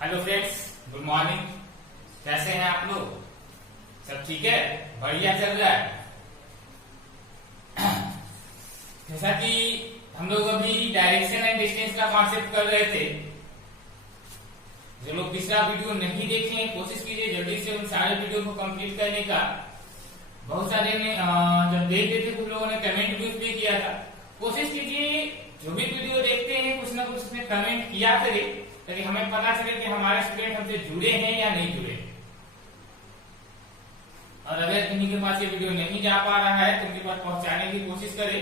Hello friends, good morning. कैसे हैं आप लोग? सब ठीक है? बढ़िया चल रहा है। जैसा कि हम लोग अभी डायरेक्शन एंड डिस्टेंस का कॉन्सेप्ट कर रहे थे। जो लोग पिछला वीडियो नहीं देखे हैं, कोशिश कीजिए जल्दी से उन सारे वीडियो को कंप्लीट करने का। बहुत सारे ने जब देख रहे थे कुछ लोगों ने कमेंट भी उस पर किया था। कोशिश कीजिए जो भी वीडियो देखते हैं कुछ ना कुछ उसमें कमेंट किया करे, ताकि हमें पता चले कि हमारे स्टूडेंट हमसे जुड़े हैं या नहीं जुड़े। और अगर किन्हीं के पास ये वीडियो नहीं जा पा रहा है तो उनके पास पहुंचाने की कोशिश करें।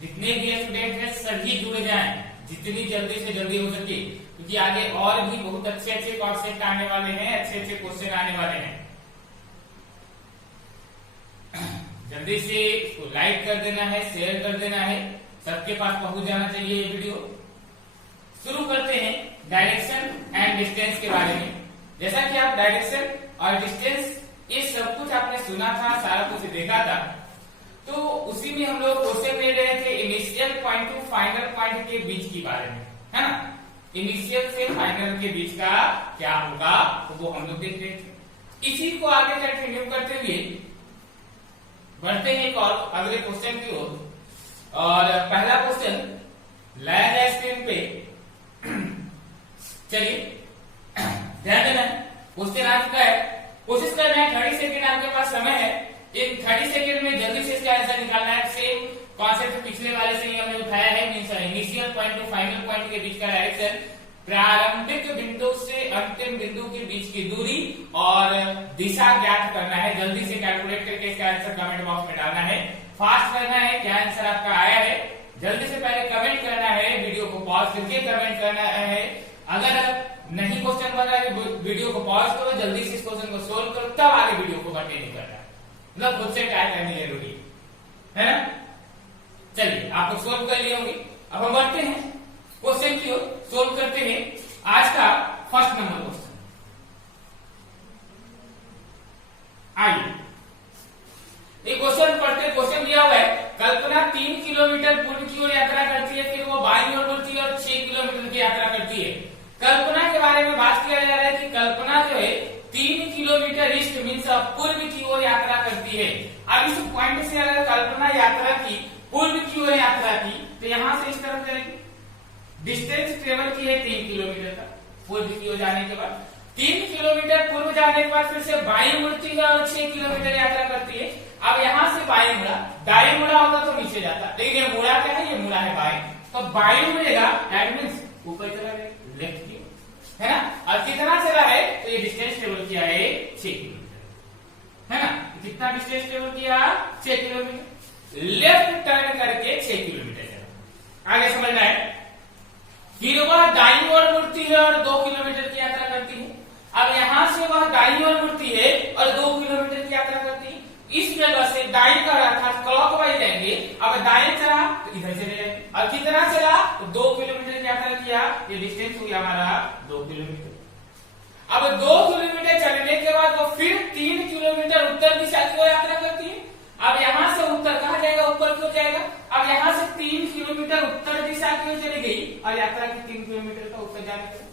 जितने भी स्टूडेंट हैं सभी जुड़ जाएं, जितनी जल्दी से जल्दी हो सके, क्योंकि आगे और भी बहुत अच्छे अच्छे कॉन्सेप्ट आने वाले हैं, अच्छे अच्छे क्वेश्चन आने वाले हैं। जल्दी से इसको लाइक कर देना है, शेयर कर देना है, सबके पास पहुंच जाना चाहिए ये वीडियो। शुरू करते हैं डायरेक्शन एंड डिस्टेंस के बारे में। जैसा कि आप डायरेक्शन और डिस्टेंस ये सब कुछ आपने सुना था, सारा कुछ देखा था, तो उसी में हम लोग क्वेश्चन ले रहे थे initial point two final point के बीच की बारे में, है ना। इनिशियल से फाइनल के बीच का क्या होगा तो वो हम लोग देख रहे थे। इसी को आगे कंटिन्यू करते हुए बढ़ते हैं एक और अगले क्वेश्चन की ओर। और पहला क्वेश्चन लाया जाए स्क्रीन पे। चलिए ध्यान देना, क्वेश्चन आ चुका है। कोशिश करना है 30 सेकंड आपके पास समय है। इन 30 सेकंड में जल्दी से इसका आंसर निकालना है। सेम कॉन्सेप्ट पिछले वाले से ही हमने उठाया है। Initial point two final point के बीच का डायरेक्शन, प्रारंभिक बिंदु से अंतिम बिंदु के बीच की दूरी और दिशा ज्ञात करना है। जल्दी से कैलकुलेट करके इसका आंसर कमेंट बॉक्स में डालना है। फास्ट करना है, क्या आंसर आपका आया है जल्दी से पहले कमेंट करना है, वीडियो को पॉज करके कमेंट करना है। अगर नहीं क्वेश्चन बन रहा है वीडियो को पॉज करो, जल्दी से इस क्वेश्चन को सोल्व करो, तब आगे वीडियो को कंटिन्यू करना है। मतलब खुद से ट्राई करनी जरूरी है ना। चलिए आप लोग सोल्व कर लिए होंगे। अब हम बढ़ते हैं क्वेश्चन की ओर, सोल्व करते हैं आज का फर्स्ट नंबर क्वेश्चन। आइए एक क्वेश्चन पढ़ते। क्वेश्चन दिया हुआ है, कल्पना 3 किलोमीटर पूर्व की ओर यात्रा करती है, फिर वो बाईं ओर बढ़ती है और 6 किलोमीटर की यात्रा करती है। कल्पना के बारे में बात किया जा रहा है कि कल्पना जो है 3 किलोमीटर ईस्ट मीन्स पूर्व की ओर यात्रा करती है। अब इस पॉइंट से अगर कल्पना यात्रा की पूर्व की ओर यात्रा की तो यहां से इस तरफ जाएगी। डिस्टेंस ट्रेवल की है 3 किलोमीटर का पूर्व की ओर जाने के बाद। 3 किलोमीटर पूर्व जाने के बाद फिर से बाईं मुड़ती है और 6 किलोमीटर यात्रा करती है। अब यहां से बाईं मुड़ा, दाईं मुड़ा होगा तो नीचे जाता, लेकिन ये मुड़ा क्या है, ये मुड़ा है बाईं, तो बाईं मुड़ेगा दैट मीन्स ऊपर चला गया, लेफ्ट की है ना। और कितना चला है तो ये डिस्टेंस ट्रेवल किया है 6 किलोमीटर, है ना। कितना डिस्टेंस ट्रेवल किया 6 किलोमीटर। लेफ्ट टर्न करके 6 किलोमीटर चला। आगे समझना है। फिर वह दाईं ओर मुड़ती है और 2 किलोमीटर की यात्रा करती है। अब यहां से वह दाईं ओर मुड़ती है और 2 किलोमीटर की यात्रा करती है। इस जगह से दाईं का अर्थात क्लॉकवाइज जाएंगे। अब दाईं चला तो इधर चले जाएंगे। और कितना चला तो 2 किलोमीटर की यात्रा किया, ये डिस्टेंस हो गया हमारा 2 किलोमीटर। अब 2 किलोमीटर चलने के बाद वो फिर 3 किलोमीटर उत्तर दिशा की ओर यात्रा करती है। अब यहां से उत्तर कहां जाएगा, ऊपर की ओर जाएगा। अब यहां से 3 किलोमीटर उत्तर दिशा की ओर चली गई और यात्रा की 3 किलोमीटर का उत्तर जाने के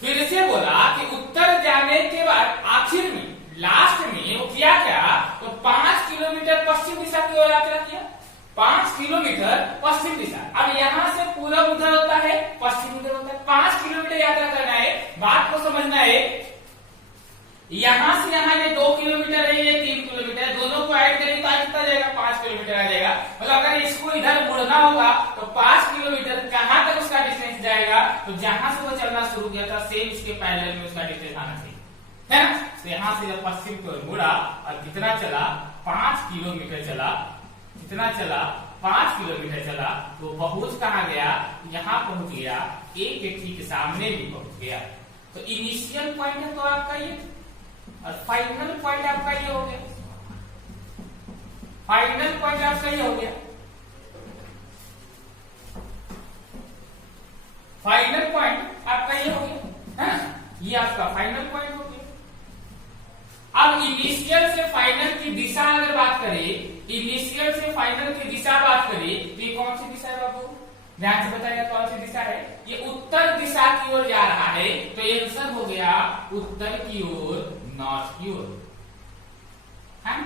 फिर से बोला कि उत्तर जाने के बाद आखिर में लास्ट में वो किया क्या तो 5 किलोमीटर पश्चिम दिशा की ओर यात्रा किया। 5 किलोमीटर पश्चिम दिशा। अब यहाँ से पूरब उधर होता है, पश्चिम उधर होता है। 5 किलोमीटर यात्रा करना है। बात को समझना है, यहां से यहां ये 2 किलोमीटर है, ये 3 किलोमीटर, दोनों को ऐड करेंगे तो कितना जाएगा 5 किलोमीटर आ जाएगा। मतलब अगर इसको इधर मुड़ना होगा तो 5 किलोमीटर कहां तक उसका डिस्टेंस जाएगा तो जहां से वो चलना शुरू किया था सेम इसके पैरेलल में उसका डिस्टेंस आना चाहिए, है ना। तो यहां से जब पश्चिम की ओर मुड़ा और कितना चला 5 किलोमीटर चला। कितना चला 5 किलोमीटर चला तो पहुंच कहां गया, यहां पहुंच गया, एक के ठीक सामने भी पहुंच गया। तो इनिशियल पॉइंट है तो आपका ये और फाइनल पॉइंट आपका ये हो गया। फाइनल पॉइंट आपका ये हो गया। फाइनल पॉइंट आपका ये हो गया, है ना। ये आपका फाइनल पॉइंट हो गया। अब इनिशियल से फाइनल की दिशा अगर बात करें, इनिशियल से फाइनल की दिशा बात करें तो ये कौन सी दिशा है बाबू, ध्यान से बताइए कौन सी दिशा है। ये उत्तर दिशा की ओर जा रहा है तो ये आंसर हो गया उत्तर की ओर, नॉर्थ की ओर है।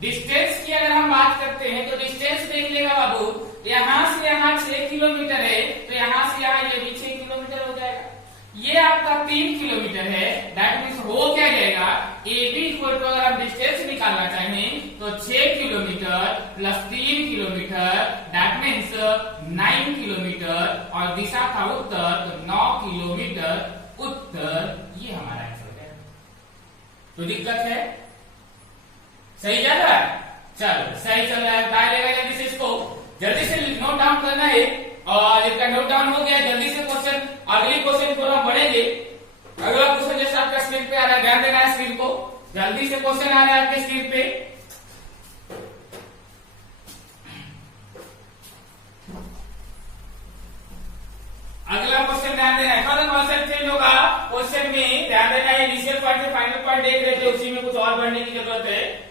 डिस्टेंस की अगर हम बात करते हैं तो डिस्टेंस देख लेगा बाबू, यहां से यहां 6 किलोमीटर है तो यहां से यहां ये भी 6 किलोमीटर हो जाएगा। ये आपका 3 किलोमीटर है, दैट मीन्स हो क्या जाएगा, ए बी इक्वल टू, अगर हम डिस्टेंस निकालना चाहें तो 6 kilometre plus 3 kilometre, that means 9 kilometre, और दिशा का उत्तर तो 9 किलोमीटर उत्तर, ये हमारा आंसर है। तो दिक्कत है, सही चल रहा है, चलो सही चल रहा है, बता देगा जल्दी से, इसको जल्दी से नोट डाउन करना है। और इसका नोट डाउन हो गया, जल्दी से क्वेश्चन, अगली क्वेश्चन को हम पढ़ेंगे। अगला क्वेश्चन जैसे आपका स्क्रीन पे आ रहा है, ध्यान देना है स्क्रीन को, जल्दी से क्वेश्चन आ रहा है आपके स्क्रीन पे। अगला क्वेश्चन ध्यान देना है, कौन कॉन्सेप्ट चेंज होगा क्वेश्चन में, ध्यान देना है। इनिशियल पॉइंट से फाइनल पॉइंट देख रहे थे, उसी में कुछ और पढ़ने की जरूरत है।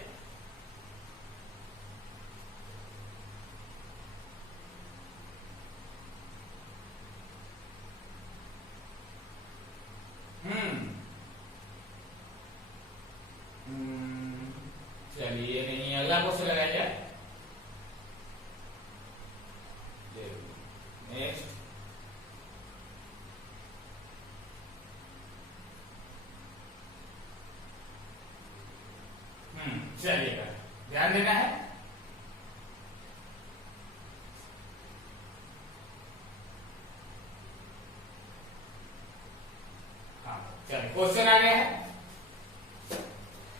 चलिए, नहीं अगला क्वेश्चन लगाया जाए, नेक्स्ट। चलिएगा, ध्यान देना है। चलिए क्वेश्चन आ गया है,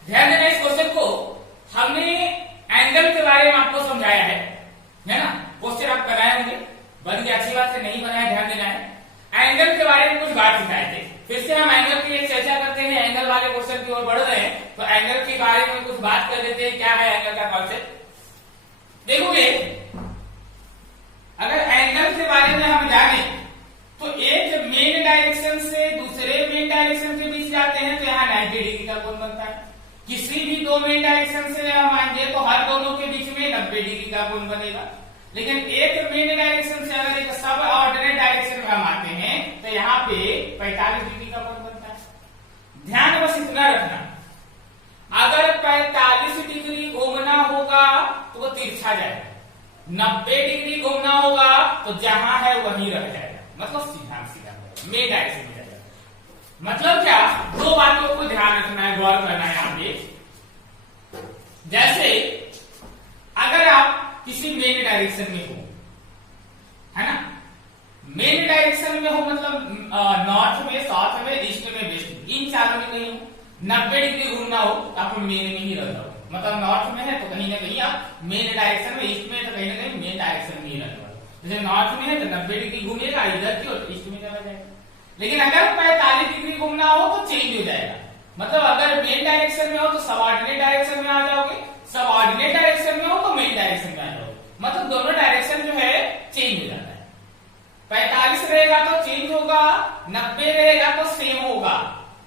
ध्यान देना इस क्वेश्चन को। हमने एंगल के बारे में आपको समझाया है ना, क्वेश्चन आप बनाए होंगे, बन गया, अच्छी बात है, नहीं बनाया ध्यान देना है। एंगल के बारे में कुछ बात सिखाए थे, फिर से हम एंगल की एक चर्चा करते हैं, एंगल वाले क्वेश्चन की ओर बढ़ रहे हैं, तो एंगल के बारे में कुछ बात कर लेते हैं, क्या है एंगल का कॉन्सेप्ट। देखोगे, अगर एंगल के बारे में हम जाने तो एक मेन डायरेक्शन से दूसरे मेन डायरेक्शन के बीच जाते हैं तो यहाँ 90 डिग्री का कोण बनता है। किसी भी दो मेन डायरेक्शन से हम आएंगे तो हर दोनों के बीच में 90 डिग्री का कोण बनेगा। लेकिन एक मेन डायरेक्शन से अगर एक सब ऑर्डिनेट डायरेक्शन में हम आते हैं तो यहाँ पे 45 डिग्री का कोण बनता है। ध्यान बस इतना रखना, अगर 45 डिग्री घूमना होगा तो वो तिरछा जाएगा, 90 डिग्री घूमना होगा तो जहां है वहीं रह जाएगा, मतलब सीधा सीधा मेन डायरेक्शन में जाएगा। मतलब क्या, दो बातों को ध्यान रखना है, गौर करना है यहाँ पे। जैसे अगर आप किसी मेन डायरेक्शन में हो, है ना, मेन डायरेक्शन में हो मतलब नॉर्थ में, साउथ में, ईस्ट में, वेस्ट में, इन चारों में कहीं 90 डिग्री घूमना हो तो आप मेन में ही रह जाओ। मतलब नॉर्थ में है तो कहीं ना कहीं आप मेन डायरेक्शन में, ईस्ट में तो कहीं ना कहीं मेन डायरेक्शन में ही रह जाओ। जैसे नॉर्थ में है तो 90 डिग्री घूमेगा इधर की और ईस्ट में चला जाएगा। लेकिन अगर 45 डिग्री घूमना हो तो चेंज हो जाएगा, मतलब अगर मेन डायरेक्शन में हो तो सबऑर्डिनेट डायरेक्शन में आ जाओगे, सबऑर्डिनेट डायरेक्शन में हो तो मेन डायरेक्शन में आ जाओगे, मतलब दोनों डायरेक्शन जो है चेंज हो जाता है। 45 रहेगा तो चेंज होगा, 90 रहेगा तो सेम होगा।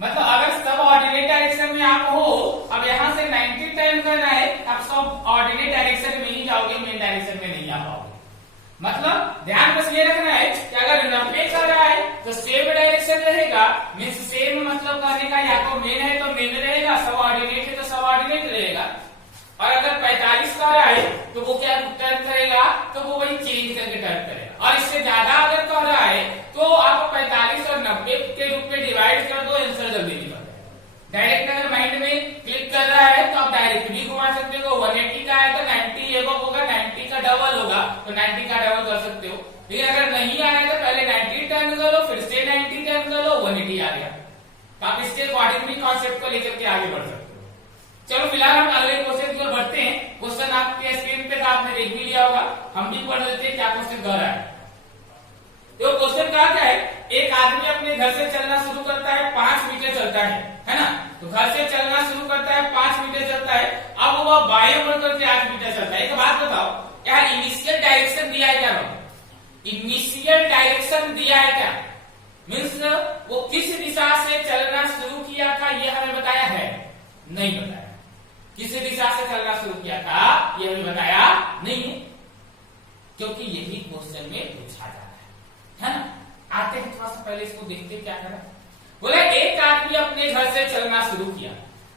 मतलब अगर सब ऑर्डिनेट डायरेक्शन में आप हो, अब यहां से 90 टर्न करना है, आप सब ऑर्डिनेट डायरेक्शन में ही जाओगे, मेन डायरेक्शन में नहीं आ पाओगे। मतलब ध्यान बस ये रखना है कि अगर 90 कर रहा है तो सेम डायरेक्शन रहेगा, मीन्स सेम मतलब करने का, या तो मेन है तो मेन रहेगा, सब ऑर्डिनेट है तो सब ऑर्डिनेट रहेगा। और अगर 45 कर रहा है तो वो क्या टर्न करेगा, तो वो वही चेंज करके टर्न करेगा। और इससे ज्यादा अगर कर रहा है तो आप 45 और 90 के रूप में डिवाइड कर दो, आंसर जल्दी निकल जाएगा। डायरेक्ट अगर माइंड में क्लिक कर रहा है तो आप डायरेक्ट भी घुमा सकते हो, 180 का है तो 90 एबव होगा, 90 का डबल होगा तो 90 का डबल कर सकते हो। लेकिन अगर नहीं आ रहा है तो पहले 90 टर्न कर लो, फिर से 90 टर्न कर लो, 180 आ गया, तो आप इसके अकॉर्डिंगली कॉन्सेप्ट को लेकर के आगे बढ़ सकते हो। चलो फिलहाल हम अगले क्वेश्चन की ओर बढ़ते हैं। क्वेश्चन आपके स्क्रीन पे तो आपने देख भी लिया होगा, हम भी पढ़ लेते हैं क्या क्वेश्चन कह रहा है। तो क्वेश्चन कहा क्या है, एक आदमी अपने घर से चलना शुरू करता है, 5 मीटर चलता है ना, तो घर से चलना शुरू करता है, 5 मीटर चलता है, अब वह बाएं मुड़ करके 8 मीटर चलता है। एक बात बताओ, क्या इनिशियल डायरेक्शन दिया है क्या? इनिशियल डायरेक्शन दिया है क्या? मीन्स वो किस दिशा से चलना शुरू किया था ये हमें बताया है? नहीं बताया। किस दिशा से चलना शुरू किया था ये हमें बताया नहीं है, क्योंकि यही क्वेश्चन में पूछा जा रहा है ना। आते हैं थोड़ा सा पहले इसको देखते क्या करा। बोला एक आदमी अपने घर से चलना शुरू किया।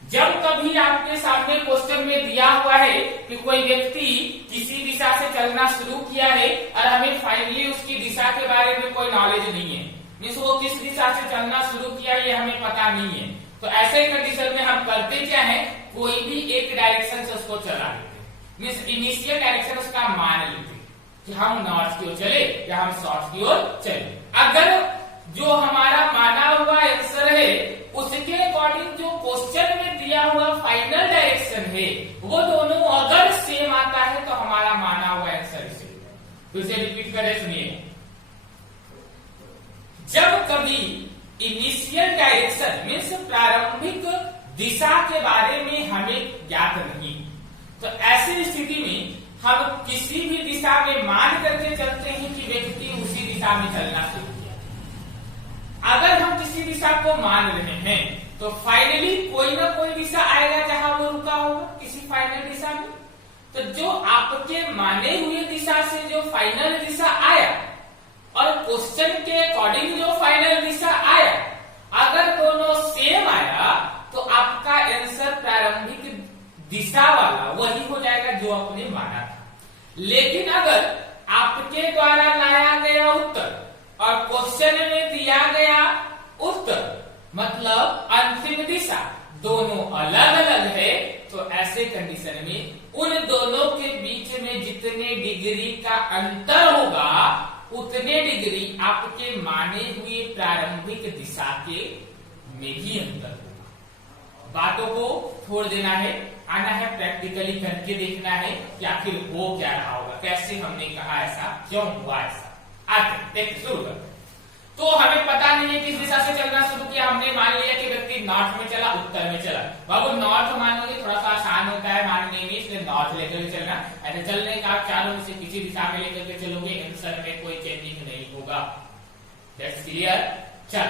जब कभी आपके सामने क्वेश्चन में दिया हुआ है कि कोई व्यक्ति किसी दिशा से चलना शुरू किया है और हमें फाइनली उसकी दिशा के बारे में कोई नॉलेज नहीं है, मीन्स वो किस दिशा से चलना शुरू किया ये हमें पता नहीं है, तो ऐसे कंडीशन में हम करते क्या है, कोई भी एक डायरेक्शन से उसको चला लेते, मीन्स इनिशियल डायरेक्शन उसका मान लेते कि हम नॉर्थ की ओर चले या हम साउथ की ओर चले। अगर जो हमारा माना हुआ आंसर है उसके अकॉर्डिंग जो क्वेश्चन में दिया हुआ फाइनल डायरेक्शन है वो दोनों अगर सेम आता है तो हमारा माना हुआ आंसर इसे। फिर से रिपीट करें, सुनिए। जब कभी इनिशियल डायरेक्शन मीन्स प्रारंभिक दिशा के बारे में हमें ज्ञात नहीं, तो ऐसी स्थिति में हम किसी भी दिशा में मान करके चलते हैं कि व्यक्ति उसी दिशा में चलना शुरू किया। अगर हम किसी दिशा को मान रहे हैं तो फाइनली कोई ना कोई दिशा आएगा जहां वो रुका होगा किसी फाइनल दिशा में। तो जो आपके माने हुए दिशा से जो फाइनल दिशा आया और क्वेश्चन के अकॉर्डिंग जो फाइनल दिशा आया, अगर दोनों सेम आया तो आपका आंसर प्रारंभिक दिशा वाला वही हो जाएगा जो आपने माना था। लेकिन अगर आपके द्वारा लाया गया उत्तर और क्वेश्चन में दिया गया उत्तर मतलब अंतिम दिशा दोनों अलग अलग है, तो ऐसे कंडीशन में उन दोनों के बीच में जितने डिग्री का अंतर होगा उतने डिग्री आपके माने हुए प्रारंभिक दिशा के में ही अंतर होगा। बातों को छोड़ देना है, आना है प्रैक्टिकली करके देखना है कि आखिर हो क्या रहा होगा, कैसे हमने कहा ऐसा, क्यों हुआ ऐसा। आते देख शुरू कर। तो हमें पता नहीं है किस दिशा से चलना शुरू किया, हमने मान लिया कि व्यक्ति नॉर्थ में चला, उत्तर में चला। बाबू नॉर्थ मानोगे थोड़ा सा आसान होता है मानने में, इसलिए नॉर्थ लेकर के चलना। ऐसे चलने का आप चारों में से किसी दिशा में लेकर के चलोगे आंसर में कोई चेंजिंग नहीं होगा। That's clear. चल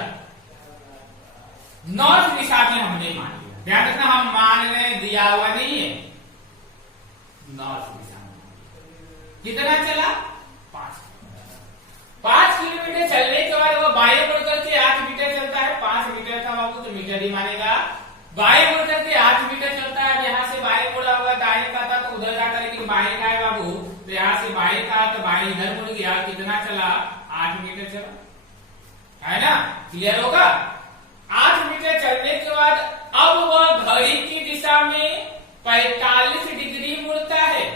नॉर्थ दिशा में हमने मान लिया, ध्यान रखना हम मानने दिया हुआ नहीं है। नॉर्थ दिशा में कितना चला, 5 किलोमीटर चलने के बाद वो बाएं मुड़ करके 8 मीटर चलता है। 5 मीटर का बाबू तो मीटर ही मानेगा। बाएं मुड़ करके 8 मीटर चलता है। अब यहाँ से बाएं मुड़ा हुआ, दाएं का था तो उधर जाकर, लेकिन बाएं का है बाबू, तो यहाँ से बाएं का तो बाएं इधर मुड़ गया, कितना चला, 8 मीटर चला, है ना। क्लियर होगा। 8 मीटर चलने के बाद अब वह घड़ी की दिशा में 45 डिग्री मुड़ता है।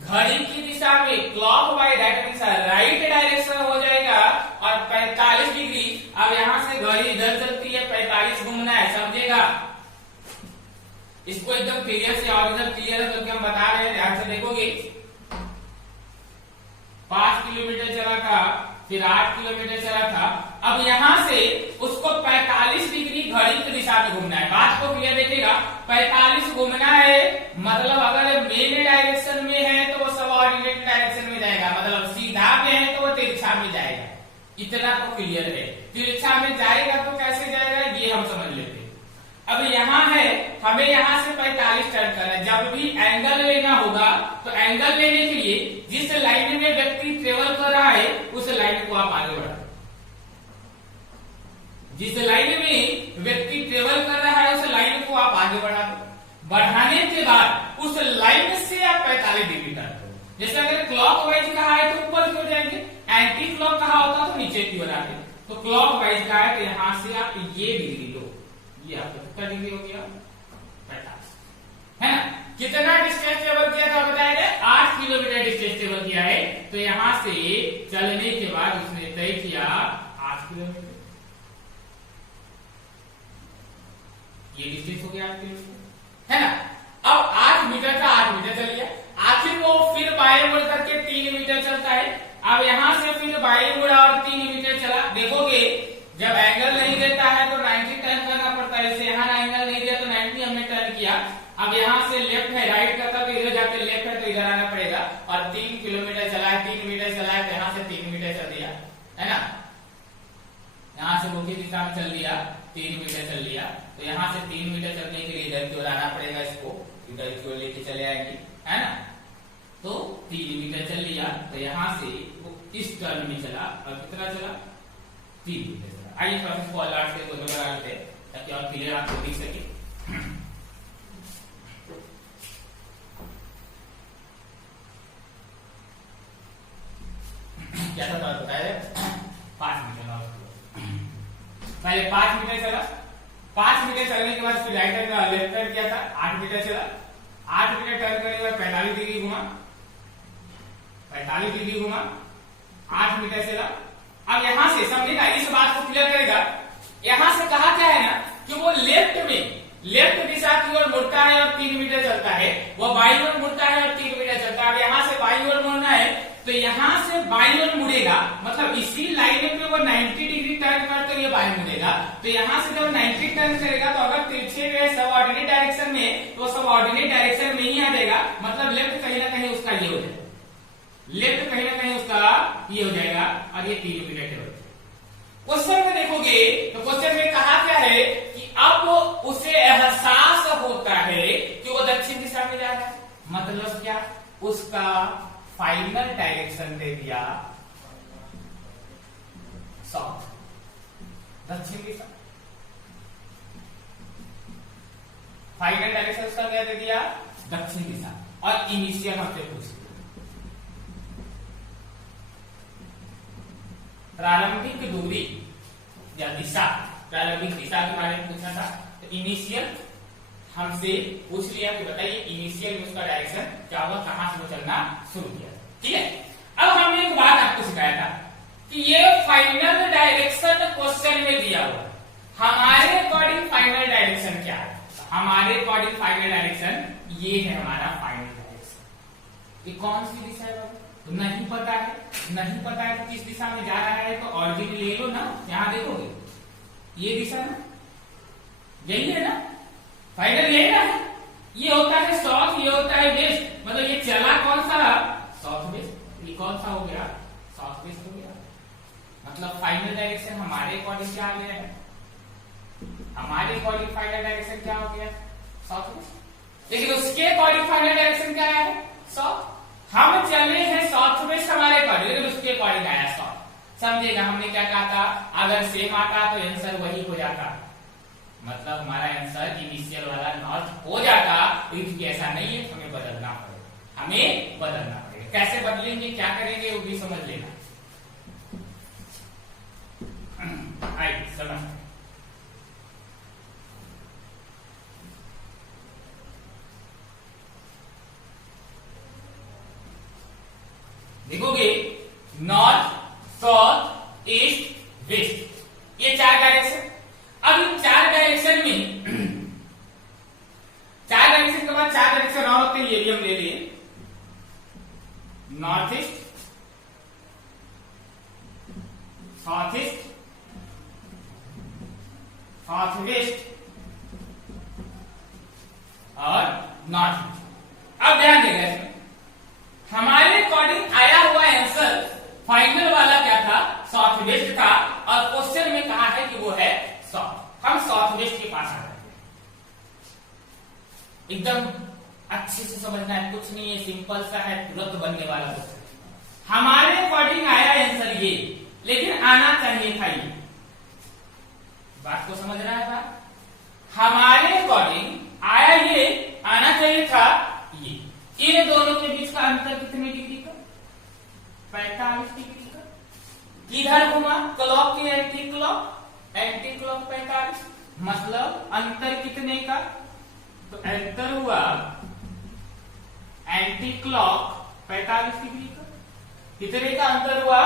घड़ी की दिशा में क्लॉकवाइज राइट डायरेक्शन हो जाएगा और 45 डिग्री। अब यहां से घड़ी इधर चलती है, 45 घूमना है, समझेगा। इसको एकदम क्लियर से और इधर क्लियर है क्योंकि हम बता रहे हैं, ध्यान से देखोगे। 5 किलोमीटर चला था, फिर 8 किलोमीटर चला था। अब यहां से उसको 45 डिग्री घड़ी की दिशा में घूमना है। बात को क्लियर देखिएगा, 45 घूमना है मतलब अगर मेन डायरेक्शन में है तो वो सबऑर्डिनेट डायरेक्शन में जाएगा, मतलब सीधा में है तो वो तिरछा में जाएगा। इतना तो क्लियर है। तिरछा में जाएगा तो कैसे जाएगा ये हम समझ लेते हैं। अब यहाँ है, हमें यहाँ से 45 टर्न करना है। जब भी एंगल लेना होगा तो एंगल लेने के लिए जिस लाइन में व्यक्ति ट्रेवल कर रहा है उस लाइन को आप आगे बढ़ा। जिस लाइन में व्यक्ति ट्रेवल कर रहा है उस लाइन को आप आगे बढ़ा दो। बढ़ाने के बाद उस लाइन से आप 45 डिग्री टर्न करो। जैसे अगर क्लॉक वाइज कहा है तो ऊपर की ओर जाएंगे, एंटी क्लॉक कहा होता तो नीचे की ओर आगे। तो क्लॉक वाइज का है तो यहां से आप ये डिग्री लो, ये आपका कितना डिग्री हो गया, 50, है ना। कितना डिस्टेंस ट्रेवल किया था बताया गया, 8 किलोमीटर डिस्टेंस ट्रेवल किया है। तो यहां से चलने के बाद उसने तय किया 8 किलोमीटर, ये डिस्टेंस हो गया 8 किलोमीटर, है ना। अब 8 मीटर का 8 मीटर चल गया। आखिर वो फिर बाएं मुड़ करके 3 मीटर चलता है। अब यहां से फिर बाएं मुड़ा और 3 मीटर चला। देखोगे जब एंगल नहीं देता है तो 90 टर्न करना पड़ता है। जैसे यहाँ एंगल नहीं दिया तो 90 हमने टर्न किया। अब यहाँ से लेफ्ट है, राइट का था तो इधर जाके लेफ्ट है तो इधर आना पड़ेगा। और 3 किलोमीटर चला है, 3 मीटर चला है तो यहाँ से 3 मीटर चल दिया, है ना। यहाँ से मुख्य दिशा में चल दिया, 3 मीटर चल लिया। तो यहाँ से 3 मीटर चलने के लिए इधर की ओर आना पड़ेगा, इसको इधर की ओर लेके चले आएंगे, है ना। तो 3 मीटर चल लिया। तो यहाँ से वो इस टर्न में चला और कितना चला, 3 मीटर चला। आइए थोड़ा सा इसको अलर्ट से दोनों लगा लेते हैं ताकि और क्लियर आपको दिख सके। क्या था बताया 5 मीटर और पहले 5 मीटर चला, 5 मीटर चलने के बाद फिर राइट हैंड का लेफ्ट हैंड क्या था 8 मीटर चला, 8 मीटर टर्न करने के बाद 45 डिग्री घुमा, 45 डिग्री घुमा, 8 मीटर चला। अब यहां से समझेगा, इस बात को क्लियर करेगा, यहां से कहा क्या है ना कि वो लेफ्ट दिशा की ओर मुड़ता है और 3 मीटर चलता है, वो बाईं ओर मुड़ता है और 3 मीटर चलता है। अब यहां से बाईं ओर मुड़ना है तो यहां से बाईं ओर मुड़ेगा, मतलब इसी लाइन पे वो 90 डिग्री टर्न करके ये बाईं मुड़ेगा। तो यहां से जब 90 टर्न करेगा तो अगर तिरछे में सबऑर्डिनेट डायरेक्शन में तो सबऑर्डिनेट डायरेक्शन में ही आ जाएगा, मतलब लेफ्ट कहीं ना कहीं उसका ये हो जाएगा, लेफ्ट कहीं ना कहीं उसका ये हो जाएगा और ये 3 मीटर टेबल। क्वेश्चन में देखोगे तो क्वेश्चन में कहा क्या है कि अब उसे एहसास होता है कि वो दक्षिण दिशा में जा रहा है, मतलब क्या उसका फाइनल डायरेक्शन दे दिया साउथ, दक्षिण दिशा। फाइनल डायरेक्शन उसका क्या दे दिया दक्षिण दिशा। और इनिशियल हमसे पूछ प्रारंभिक दूरी या दिशा, प्रारंभिक दिशा के बारे में पूछना था। तो इनिशियल हमसे पूछ लिया कि बताइए इनिशियल में उसका डायरेक्शन क्या होगा, कहां से वो चलना शुरू किया। ठीक है, अब हमने एक बात आपको सिखाया था कि ये फाइनल डायरेक्शन क्वेश्चन में दिया हुआ, हमारे अकॉर्डिंग फाइनल डायरेक्शन क्या है, हमारे अकॉर्डिंग फाइनल डायरेक्शन ये है हमारा फाइनल डायरेक्शन। ये कौन सी दिशा है तो नहीं पता है, नहीं पता है तो किस दिशा में जा रहा है तो ऑरिजिन ले लो ना, यहां देखोगे ये दिशा ना, यही है ना, फाइनल यही ना है। ये होता है साउथ, ये होता है वेस्ट, मतलब ये चला कौन सा साउथ वेस्ट, ये कौन सा हो गया साउथ वेस्ट हो गया। मतलब फाइनल डायरेक्शन हमारे अकॉर्डिंग क्या आ गया है, हमारे अकॉर्डिंग फाइनल डायरेक्शन क्या हो गया साउथ वेस्ट, लेकिन उसके अकॉर्डिंग फाइनल डायरेक्शन क्या है साउथ। हम चले हैं साउथ वेस्ट हमारे अकॉर्डिंग, लेकिन उसके अकॉर्डिंग आया साउथ। समझेगा हमने क्या कहा था, अगर सेम आता तो आंसर वही हो जाता, मतलब हमारा आंसर इनिशियल वाला नॉर्थ हो जाता, लेकिन ऐसा नहीं है, हमें बदलना पड़ेगा, हमें बदलना पड़ेगा। कैसे बदलेंगे क्या करेंगे वो भी समझ लेना। आइए समझ देखोगे नॉर्थ साउथ ईस्ट वेस्ट, ये 4 डायरेक्शन। अब इन 4 डायरेक्शन में 4 डायरेक्शन के बाद 4 डायरेक्शन और होते हैं, ये भी हम ले लिए, north east, south east, south west और नॉर्थ ईस्ट। अब ध्यान देगा इसमें हमारे अकॉर्डिंग आया हुआ आंसर फाइनल वाला क्या था साउथ वेस्ट था, और क्वेश्चन में कहा है कि वो है साउथ। हम साउथ वेस्ट के पास आ रहे हैं, एकदम अच्छे से समझना है, कुछ नहीं है, सिंपल सा है, तुरंत बनने वाला क्वेश्चन। हमारे अकॉर्डिंग आया आंसर ये, लेकिन आना चाहिए था ये, बात को समझ रहा है बात, हमारे अकॉर्डिंग आया ये, आना चाहिए था ये। इन दोनों के बीच का अंतर कितने डिग्री का 45 डिग्री का। किधर घुमा क्लॉक की एंटी क्लॉक, एंटी क्लॉक 45, मतलब अंतर कितने का, तो अंतर हुआ एंटी क्लॉक 45 डिग्री का। कितने का अंतर हुआ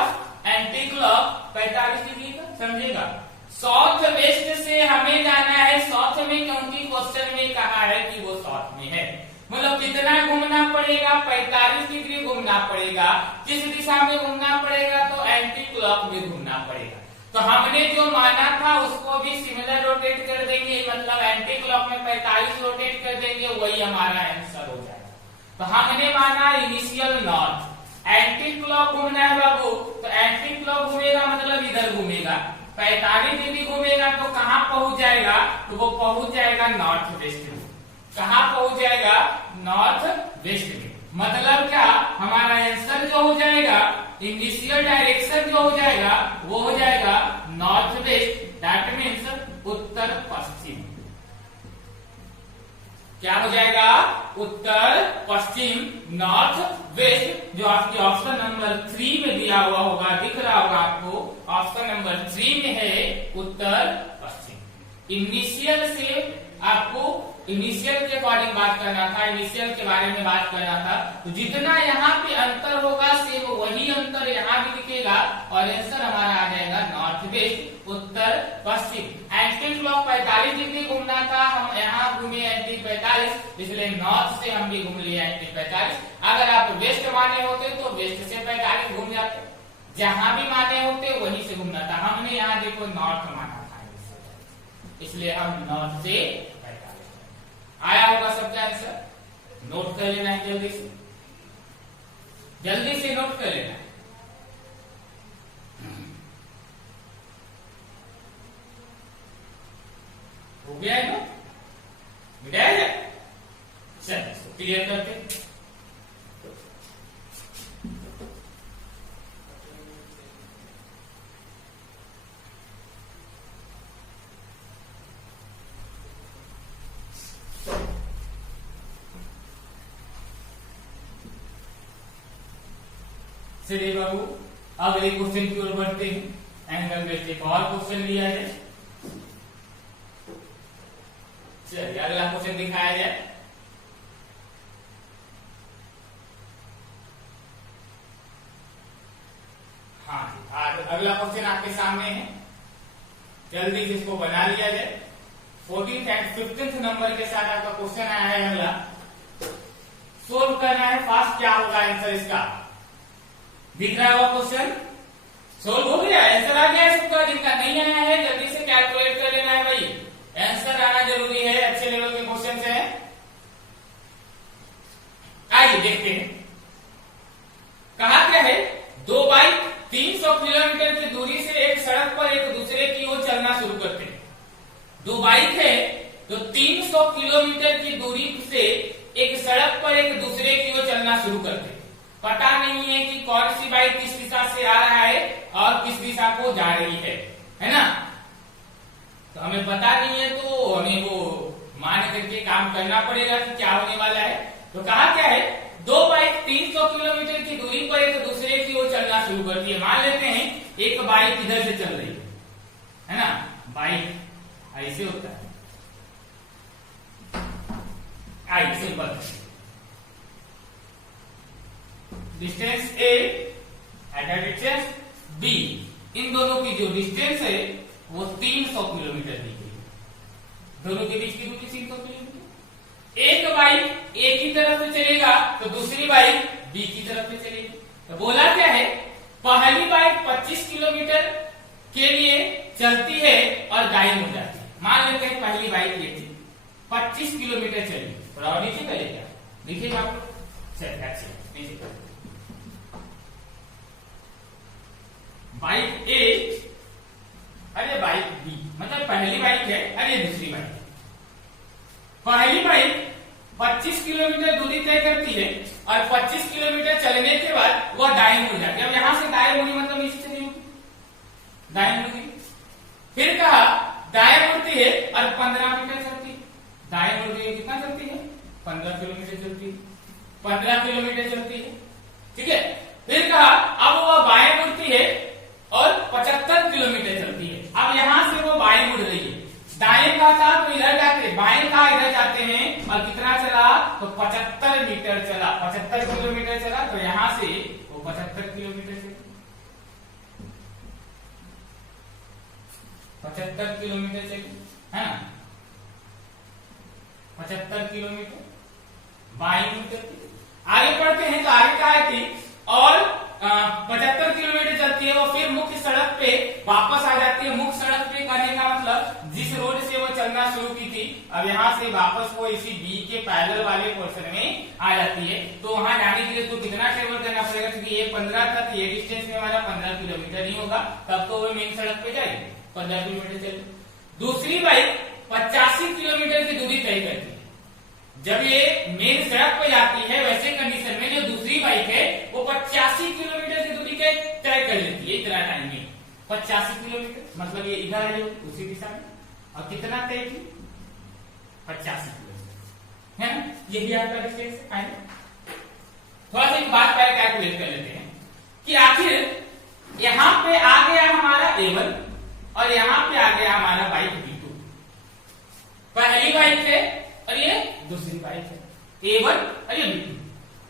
एंटी क्लॉक 45 डिग्री का। समझेगा, साउथ वेस्ट से हमें जाना है साउथ में, क्योंकि क्वेश्चन में कहा है कि वो साउथ में है, मतलब कितना घूमना पड़ेगा 45 डिग्री घूमना पड़ेगा। किस दिशा में घूमना पड़ेगा तो एंटी क्लॉक में घूमना पड़ेगा। तो हमने जो माना था उसको भी सिमिलर रोटेट कर देंगे, मतलब एंटी क्लॉक में 45 रोटेट कर देंगे, वही हमारा आंसर हो जाएगा। तो हमने माना इनिशियल नॉर्थ, एंटी क्लॉक घूमना है बाबू, तो एंटी क्लॉक घूमेगा मतलब इधर घूमेगा, 45 डिग्री घूमेगा तो कहां पहुंच जाएगा, तो वो पहुंच जाएगा नॉर्थ वेस्ट में। कहां पहुंच जाएगा नॉर्थ वेस्ट में, मतलब क्या हमारा आंसर जो हो जाएगा इनिशियल डायरेक्शन जो हो जाएगा वो हो जाएगा नॉर्थ क्या हो जाएगा? उत्तर पश्चिम, नॉर्थ वेस्ट, जो आपके ऑप्शन नंबर 3 में दिया हुआ होगा, दिख रहा होगा आपको, ऑप्शन नंबर 3 में है उत्तर पश्चिम। इनिशियल से आपको इनिशियल के अकॉर्डिंग बात करना था, इनिशियल के बारे में बात करना था, तो जितना यहाँ पे अंतर होगा सेम वही अंतर यहाँ भी दिखेगा और आंसर हमारा आ जाएगा नॉर्थ वेस्ट, उत्तर पश्चिम। एंटी क्लॉक 45 डिग्री घूमना था, हम यहाँ घूमे एंटी 45, इसलिए नॉर्थ से हम भी घूम लिए एंटी 45। अगर आप वेस्ट माने होते तो वेस्ट से 45 घूम जाते, जहां भी माने होते वहीं से घूमना था। हमने यहाँ देखो नॉर्थ माना था, इसलिए हम नॉर्थ से 45 आया होगा सबका आंसर। नोट कर लेना है जल्दी से, जल्दी से नोट कर लेना है। हो गया है ना? मिटाया जाए, चलिए क्लियर करते। चलिए बाबू अगले क्वेश्चन की ओर बढ़ते हैं। एंगल बेस्ड एक और क्वेश्चन लिया है, चलिए अगला क्वेश्चन दिखाया जाए। हाँ, अगला क्वेश्चन आपके सामने है, जल्दी से इसको बना लिया जाए। 14th एंड 15th नंबर के साथ आपका क्वेश्चन आया है। अगला सोल्व करना है फास्ट, क्या होगा आंसर इसका? दिख रहा होगा क्वेश्चन, सोल्व हो गया, आंसर आ गया इसका। जिनका नहीं आया है जल्दी से कैलकुलेट कर लेना है भाई, आंसर आना जरूरी है, अच्छे लेवल के क्वेश्चन है। आइए देखते हैं, कहा क्या है? दो बाइक 300 किलोमीटर की दूरी से एक सड़क पर एक दूसरे की ओर चलना शुरू करते हैं। दो बाइक है तो 300 किलोमीटर की दूरी से एक सड़क पर एक दूसरे की ओर चलना शुरू करते हैं। पता नहीं है कि कौन सी बाइक किस दिशा से आ रहा है और किस दिशा को जा रही है ना? तो हमें पता नहीं है, तो हमें वो मान करके काम करना पड़ेगा कि क्या होने वाला है। तो कहा क्या है? दो बाइक 300 किलोमीटर की दूरी पर एक दूसरे की ओर चलना शुरू करती है। मान लेते हैं एक बाइक इधर से चल रही है ना, बाइक ऐसे होता है, I simple distance A at a distance B, इन दोनों की जो डिस्टेंस है वो 300 किलोमीटर दी गई है। दोनों के बीच की दूरी 300 किलोमीटर। एक बाइक ए की तरफ से चलेगा तो दूसरी बाइक बी की तरफ से चलेगी। तो बोला क्या है? पहली बाइक 25 किलोमीटर के लिए चलती है और दाईं मुड़ जाती है। मान लेते हैं पहली बाइक ये थी, 25 किलोमीटर चली, थोड़ा नीचे करेगा, देखिएगा आप लोग, चलिए अच्छे नीचे। बाइक ए अरे बाइक बी, मतलब पहली बाइक है अरे दूसरी बाइक है। पहली बाइक 25 किलोमीटर दूरी तय करती है और 25 किलोमीटर चलने के बाद वह दाएं मुड़ जाती है। अब यहां से दाएं मुड़ी मतलब नीचे चली होगी, दाएं मुड़ गई। फिर कहा दाएं मुड़ती है और 15 मीटर चलती है। दाएं मुड़ गई, कितना चलती है? 15 किलोमीटर चलती है, 15 किलोमीटर चलती है, ठीक है। फिर कहा अब वह बाएं मुड़ती है और 75 किलोमीटर चलती है। अब यहां से वो बाएं मुड़ रही है, दाएं का था तो इधर जाते, बाएं का इधर जाते हैं, और कितना चला? तो 75 मीटर चला, 75 किलोमीटर चला। तो यहां से वो 75 किलोमीटर चला, 75 किलोमीटर चली है ना, 75 किलोमीटर बाएं मुड़ करती। आगे बढ़ते हैं तो आगे कहा है कि और 75 किलोमीटर चलती है वो, फिर मुख्य सड़क पे वापस आ जाती है। मुख्य सड़क पे करने का मतलब जिस रोड से वो चलना शुरू की थी, अब यहाँ से वापस वो इसी बी के पैदल वाले पोर्शन में आ जाती है। तो वहां जाने के लिए तो कितना ट्रेवल करना पड़ेगा? क्योंकि ये 15 था तो ये डिस्टेंस में हमारा 15 किलोमीटर नहीं होगा, तब तो वो मेन सड़क पे जाएगी, 15 किलोमीटर चले। दूसरी बाइक 85 किलोमीटर की दूरी तय करती है। जब ये मेन सड़क पे जाती है वैसे कंडीशन में जो दूसरी बाइक है वो 85 किलोमीटर की दूरी तय कर लेती है इतना टाइम में। 85 किलोमीटर मतलब ये इधर है उसी दिशा में, और कितना तय की? 85 किलोमीटर। है ना, यही आपका डिस्टेंस है फाइनल। थोड़ा सा एक बात पहले कैलकुलेट कर लेते हैं कि आखिर यहां पे आ गया हमारा A1 और यहां पे आ गया हमारा बाइक B2। पहली बाइक है और ये दूसरी बाइक है, A1 और ये B2।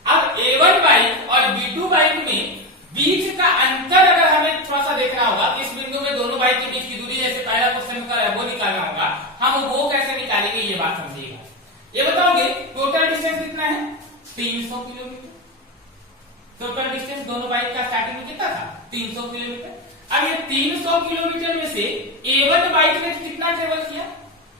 अब A1 बाइक और B2 बाइक में बीच का अंतर अगर हमें थोड़ा सा देखना होगा, इस बिंदु में दोनों बाइक के बीच की दूरी जैसे पहला क्वेश्चन का है वो निकालना होगा, हम वो कैसे निकालेंगे ये बात समझिएगा। ये बताओगे टोटल डिस्टेंस कितना है, 300 किलोमीटर। टोटल डिस्टेंस दोनों बाइक का स्टार्टिंग में कितना था, 300 किलोमीटर। अब ये 300 किलोमीटर में से A1 बाइक ने कितना ट्रेवल किया,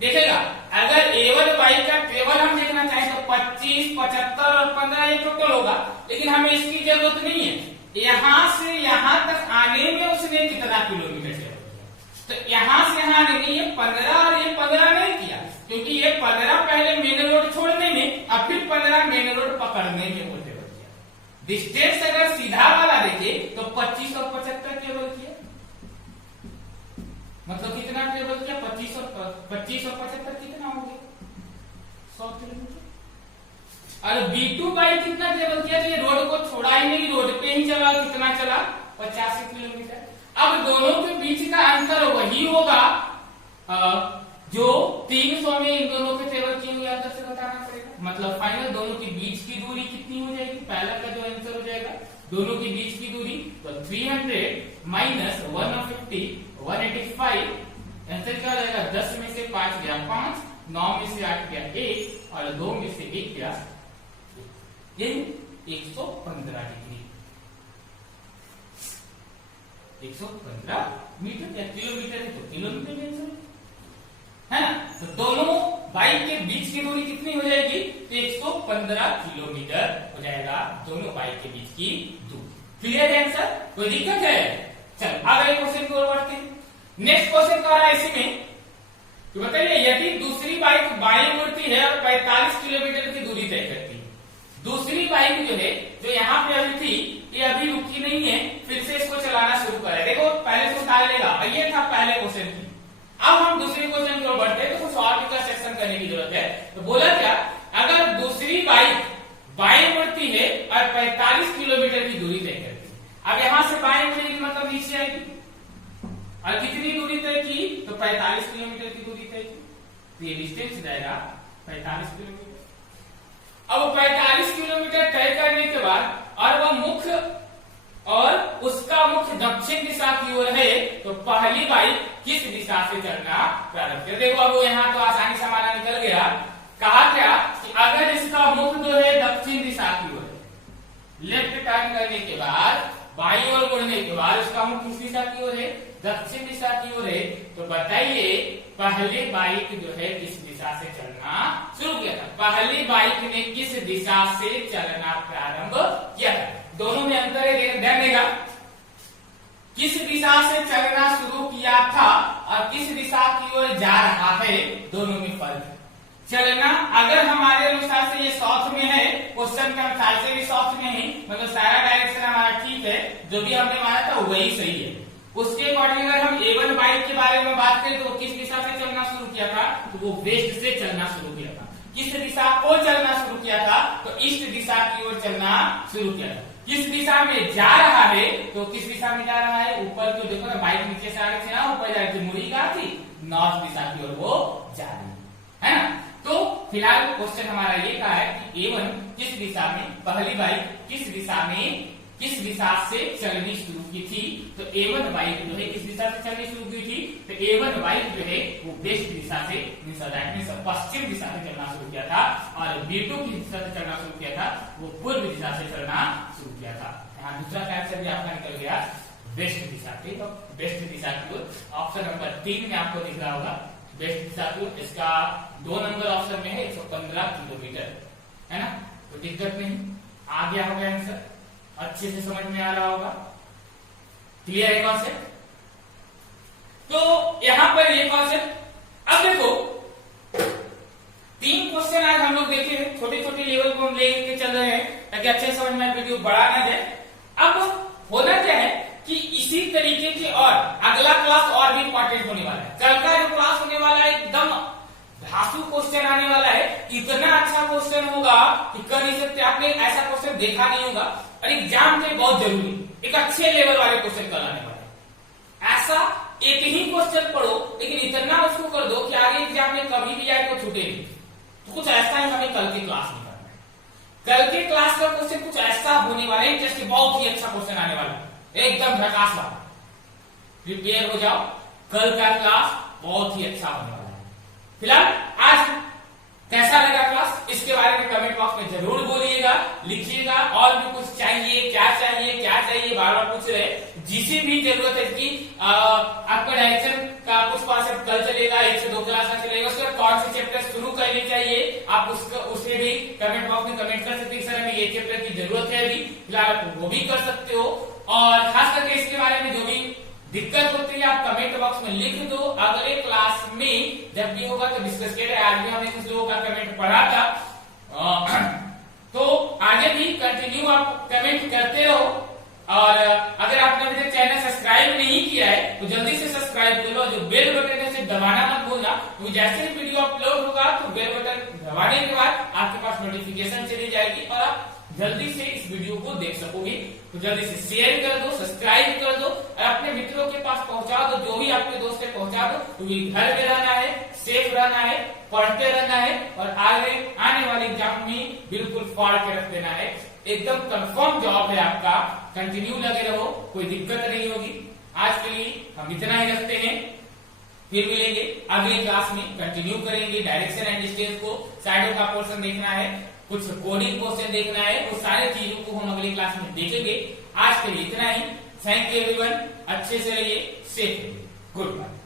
देखेगा अगर A1 बाइक का ट्रेवल हम देखना चाहें तो 25, 75 और 15 ये टोटल होगा, लेकिन हमें इसकी जरूरत नहीं है। यहां से यहां तक आने में उसने कितना किलोमीटर ट्रेवल किया, तो यहां से यहां आने में ये 15 और ये 15 नहीं किया, क्योंकि ये 15 पहले मेन रोड छोड़ने में और फिर 15 मेन रोड पकड़ने में वो ट्रेवल किया। डिस्टेंस अगर सीधा वाला देखे तो 25 और 75 ट्रेवल किया, मतलब कितना ट्रेवल किया, 25 और 75 कितना हो गया, 100 किलोमीटर। और B2 बाइक कितना ट्रेवल किया, तो ये रोड को छोड़ा ही नहीं, रोड पे ही चला, कितना चला, 85 किलोमीटर। अब दोनों के बीच का अंतर वही होगा जो 300 में इन दोनों के ट्रेवल किए हुए अंतर से बताना पड़ेगा। मतलब फाइनल दोनों के बीच की दूरी कितनी हो जाएगी, पहला का जो आंसर हो जाएगा दोनों के बीच की दूरी, तो 300 माइनस 150 185, आंसर क्या हो जाएगा, 10 में से 5 गया 5, 9 में से 8 गया 1 और 2 में से 1 गया, ये 115 डिग्री, 115 मीटर या किलोमीटर है तो किलोमीटर में आंसर है ना। तो दोनों बाइक के बीच की दूरी कितनी हो जाएगी, तो 115 किलोमीटर हो जाएगा दोनों बाइक के बीच की दूरी। क्लियर है आंसर, कोई दिक्कत है। चल अगले क्वेश्चन की ओर बढ़ते हैं। नेक्स्ट क्वेश्चन कह रहा है इसी में कि बताइए यदि दूसरी बाइक बाएं मुड़ती है और 45 किलोमीटर की दूरी तय करती है, दूसरी बाइक जो है जो यहाँ पे अभी थी ये अभी रुकी नहीं है, फिर से इसको चलाना शुरू करे, देखो पहले से उतार लेगा, ये था पहले क्वेश्चन की। अब हम दूसरे क्वेश्चन की ओर बढ़ते हैं तो कुछ और भी कंस्ट्रक्शन करने की जरूरत है। तो बोला क्या, अगर दूसरी बाइक बाएं मुड़ती है और 45 किलोमीटर की दूरी तय करती है, अब यहां से बाएं मुड़ेगी मतलब नीचे आएगी, और कितनी दूरी तय की, तो 45 किलोमीटर की दूरी तय की, तो ये डिस्टेंस जाएगा 45 किलोमीटर। अब 45 किलोमीटर तय करने के बाद और वह मुख्य और उसका मुख्य दक्षिण दिशा की ओर है, तो पहली बाइक किस दिशा से चलना प्रारंभ कर। देखो अब यहाँ तो आसानी से हमारा निकल गया। कहा क्या कि अगर इसका मुख जो है दक्षिण दिशा की ओर है, लेफ्ट टर्न करने के बाद बाईं ओर मुड़ने के बाद उसका मुख किस दिशा की ओर है, दक्षिण दिशा की ओर है, तो बताइए पहली बाइक जो है किस दिशा से चलना शुरू किया था, पहली बाइक ने किस दिशा से चलना प्रारंभ किया था। दोनों में अंतर है, ध्यान देगा, किस दिशा से चलना शुरू किया था और किस दिशा की ओर जा रहा है, दोनों में फर्क है। चलना अगर हमारे अनुसार से ये साउथ में है, क्वेश्चन का ख्याल से भी साउथ में ही, मतलब सारा डायरेक्शन हमारा ठीक है, जो भी हमने माना था वही सही है। उसके अकॉर्डिंग अगर हम A1 बाइक के बारे में बात करें तो किस दिशा से चलना शुरू किया था, तो वो वेस्ट से चलना शुरू किया था। किस दिशा को चलना शुरू किया था, तो ईस्ट दिशा की ओर चलना शुरू किया था। किस दिशा में जा रहा है, तो किस दिशा में जा रहा है, ऊपर तो देखो ना बाइक नीचे से आ रही थी ना, ऊपर जा रही थी, मुड़ी कहाँ थी, नॉर्थ दिशा की ओर वो जा रही है ना। तो फिलहाल क्वेश्चन हमारा ये कहा है कि A1 किस दिशा में, पहली बाइक किस दिशा में, किस दिशा से चलनी शुरू की थी, तो A1 बाइक जो है किस दिशा से चलनी शुरू की थी, तो A1 बाइक जो है वो वेस्ट दिशा से, पश्चिम दिशा से चलना शुरू किया था, और B2 किस दिशा से चलना शुरू किया था, वो पूर्व दिशा से चलना शुरू किया था। यहाँ दूसरा कैंसर भी आपका निकल गया वेस्ट दिशा से, तो वेस्ट दिशा की ओर ऑप्शन नंबर 3 में आपको दिख रहा होगा वेस्ट दिशा की ओर। इसका 2 नंबर ऑप्शन में है 115 किलोमीटर, है ना, तो दिक्कत नहीं, आ गया होगा आंसर, अच्छे से समझ में आ रहा होगा। क्लियर है कॉन्सेप्ट। तो यहां पर ये कॉन्सेप्ट, अब देखो 3 क्वेश्चन आज हम लोग देखे हैं, छोटे छोटे लेवल को हम लेके चल रहे हैं ताकि अच्छे समझ में वीडियो बड़ा ना जाए। अब होना क्या है कि इसी तरीके के और अगला क्लास और भी इंपॉर्टेंट होने वाला है। कल का जो क्लास होने वाला है एकदम धांसू क्वेश्चन आने वाला है। इतना अच्छा क्वेश्चन होगा कि कर नहीं सकते, आपने ऐसा क्वेश्चन देखा नहीं होगा और एग्जाम के बहुत जरूरी, एक अच्छे लेवल वाले क्वेश्चन कल आने वाले। ऐसा एक ही क्वेश्चन पढ़ो लेकिन इतना उसको कर दो कि आगे एग्जाम में कभी भी आए तो छूटे नहीं। तो कुछ ऐसा ही हमें कल की क्लास में करना है। कल के क्लास का क्वेश्चन कुछ ऐसा होने वाला है, इंटरेस्टिंग, बहुत ही अच्छा क्वेश्चन आने वाला है, एकदम झकास वाला। प्रिपेयर हो जाओ, कल का क्लास बहुत ही अच्छा होने वाला है। फिलहाल आज कैसा लगा क्लास, इसके बारे में कमेंट बॉक्स में जरूर बोलिएगा, लिखिएगा। और भी कुछ चाहिए, क्या चाहिए, बार बार पूछ रहे, जिसे भी जरूरत है कि आपका डायरेक्शन का कुछ कॉन्सेप्ट कल चलेगा, 1 से 2 क्लास चलेगा, उसके बाद कौन से चैप्टर शुरू करने चाहिए आप उसे भी कमेंट बॉक्स में कमेंट कर सकते हैं। सर हमें ये चैप्टर की जरूरत है अभी, फिलहाल आप वो भी कर सकते हो। और खास करके इसके बारे में जो भी दिक्कत होती है आप कमेंट बॉक्स में लिख दो, अगले क्लास में जब भी होगा तो डिस्कस करें। आज भी हमने कुछ लोगों का कमेंट पढ़ा था, तो आगे भी कंटिन्यू आप कमेंट करते रहो। और अगर आपने अभी तक चैनल सब्सक्राइब नहीं किया है तो जल्दी से सब्सक्राइब कर लो, जो बेल बटन है उसे दबाना मत भूलना, तो जैसे ही वीडियो अपलोड होगा तो बेल बटन दबाने के बाद आपके पास नोटिफिकेशन चली जाएगी और आप जल्दी से इस वीडियो को देख सकोगे। तो जल्दी से शेयर कर दो, सब्सक्राइब कर दो और अपने मित्रों के पास पहुंचा दो, जो भी आपके दोस्त है पहुंचा दो, क्योंकि घर में रहना है, सेफ रहना है, पढ़ते रहना है और आगे आने वाले एग्जाम में बिल्कुल फाड़ के रख देना है। एकदम कंफर्म जॉब है आपका, कंटिन्यू लगे रहो, कोई दिक्कत नहीं होगी। आज के लिए हम इतना ही रखते हैं, फिर मिलेंगे अगले क्लास में, कंटिन्यू करेंगे। डायरेक्शन एंड डिस्टेंस को साइडों का पोर्शन देखना है, कुछ कोडिंग क्वेश्चन देखना है, वो सारे चीजों को हम अगली क्लास में देखेंगे। आज के लिए इतना ही। थैंक यू एवरीवन, अच्छे से रहिए, सेफ रहिए, गुड बाय।